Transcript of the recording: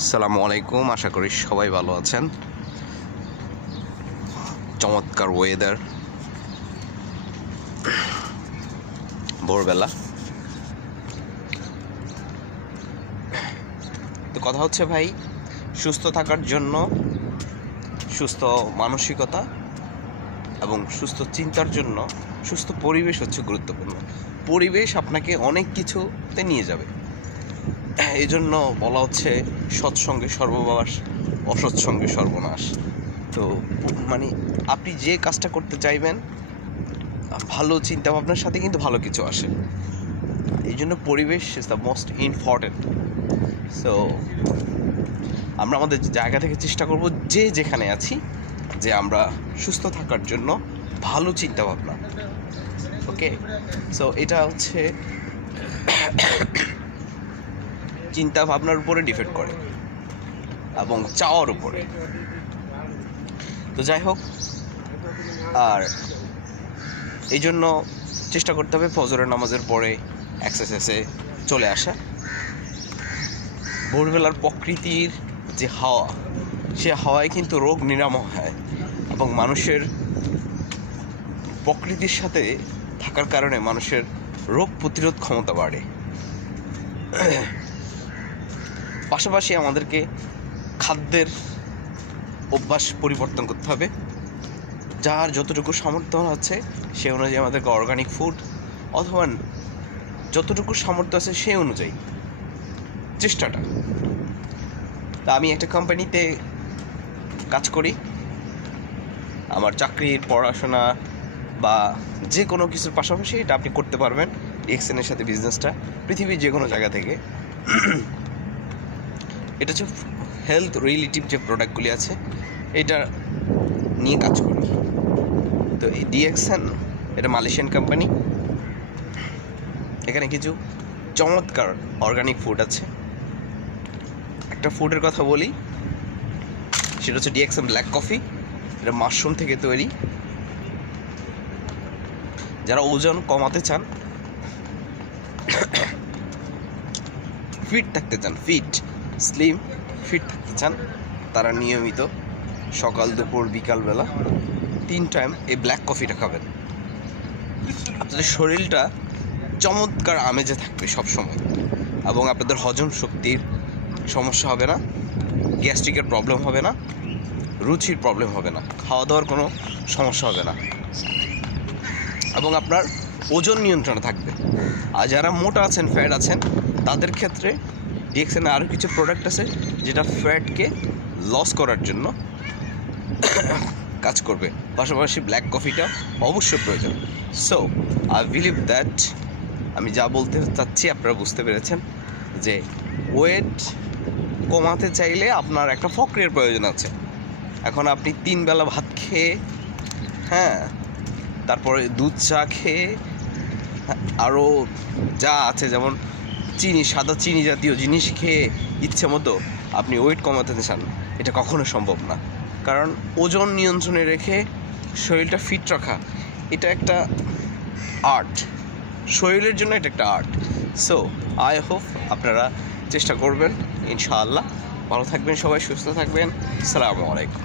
আসসালামু আলাইকুম, আশা করি সবাই ভালো আছেন। চমৎকার ওয়েদার ভোরবেলা। তো কথা হচ্ছে ভাই, সুস্থ থাকার জন্য সুস্থ মানসিকতা এবং সুস্থ চিন্তার জন্য সুস্থ পরিবেশ হচ্ছে গুরুত্বপূর্ণ। পরিবেশ আপনাকে অনেক কিছুতে নিয়ে যাবে। এই জন্য বলা হচ্ছে সৎসঙ্গে সর্ববাস, অসৎসঙ্গে সর্বনাশ। তো মানে আপনি যে কাজটা করতে চাইবেন, ভালো চিন্তা ভাবনার সাথে কিন্তু ভালো কিছু আসে। এই জন্য পরিবেশ is the most important so আমরা আমাদের জায়গা থেকে চেষ্টা করব যে যেখানে আছি, যে আমরা সুস্থ থাকার জন্য ভালো চিন্তা ভাবনা ওকে সো এটা হচ্ছে চিন্তা ভাবনার উপরে ডিপেন্ড করে এবং চাওয়ার উপরে। তো যাই হোক, আর এই জন্য চেষ্টা করতে হবে ফজরের নামাজের পরে এক্সারসাইজে চলে আসা। ভোরবেলার প্রকৃতির যে হাওয়া, সে হাওয়ায় কিন্তু রোগ নিরাময় হয় এবং মানুষের প্রকৃতির সাথে থাকার কারণে মানুষের রোগ প্রতিরোধ ক্ষমতা বাড়ে। পাশাপাশি আমাদেরকে খাদ্যের অভ্যাস পরিবর্তন করতে হবে। যার যতটুকু সামর্থ্য আছে, সে অনুযায়ী আমাদেরকে অর্গানিক ফুড অথবা যতটুকু সামর্থ্য আছে সেই অনুযায়ী চেষ্টাটা। তা আমি একটা কোম্পানিতে কাজ করি। আমার চাকরির পড়াশোনা বা যে কোনো কিছুর পাশাপাশি এটা আপনি করতে পারবেন। এক্সেনের সাথে বিজনেসটা পৃথিবীর যে কোনো জায়গা থেকে। এটা হচ্ছে হেলথ রিলেটিভ যে প্রোডাক্টগুলি আছে, এটা নিয়ে কাজ করি। তো এই ডিএক্সএন এটা মালয়েশিয়ান কোম্পানি এখানে কিছু চমৎকার অর্গানিক ফুড আছে। একটা ফুডের কথা বলি, সেটা হচ্ছে ডিএক্সএন ব্ল্যাক কফি এটা মাশরুম থেকে তৈরি। যারা ওজন কমাতে চান ফিট থাকতে চান ফিট স্লিম, ফিট থাকতে চান, তারা নিয়মিত সকাল, দুপুর বিকালবেলা তিন টাইম এই ব্ল্যাক কফিটা খাবেন। আপনাদের শরীরটা চমৎকার আমেজে থাকবে সবসময় এবং আপনাদের হজম শক্তির সমস্যা হবে না গ্যাস্ট্রিকের প্রবলেম হবে না, রুচির প্রবলেম হবে না খাওয়া দাওয়ার কোনো সমস্যা হবে না। এবং আপনার ওজন নিয়ন্ত্রণে থাকবে। আর যারা মোটা আছেন ফ্যাট আছেন, তাদের ক্ষেত্রে ডিএক্সএনে আরও কিছু প্রোডাক্ট আছে যেটা ফ্যাটকে লস করার জন্য কাজ করবে। পাশাপাশি ব্ল্যাক কফিটা অবশ্যই প্রয়োজন। সো আই বিলিভ দ্যাট আমি যা বলতে চাচ্ছি আপনারা বুঝতে পেরেছেন যে ওয়েট কমাতে চাইলে আপনার একটা ফক্রের প্রয়োজন আছে। এখন আপনি তিন বেলা ভাত খেয়ে হ্যাঁ তারপরে দুধ চা খেয়ে আরও যা আছে যেমন চিনি, সাদা চিনি জাতীয় জিনিস খেয়ে ইচ্ছে মতো আপনি ওয়েট কমাতে চান, এটা কখনো সম্ভব না। কারণ ওজন নিয়ন্ত্রণে রেখে শরীরটা ফিট রাখা, এটা একটা আর্ট শরীরের জন্য এটা একটা আর্ট সো আই হোপ আপনারা চেষ্টা করবেন, ইনশাআল্লাহ। ভালো থাকবেন সবাই, সুস্থ থাকবেন। সালামু আলাইকুম।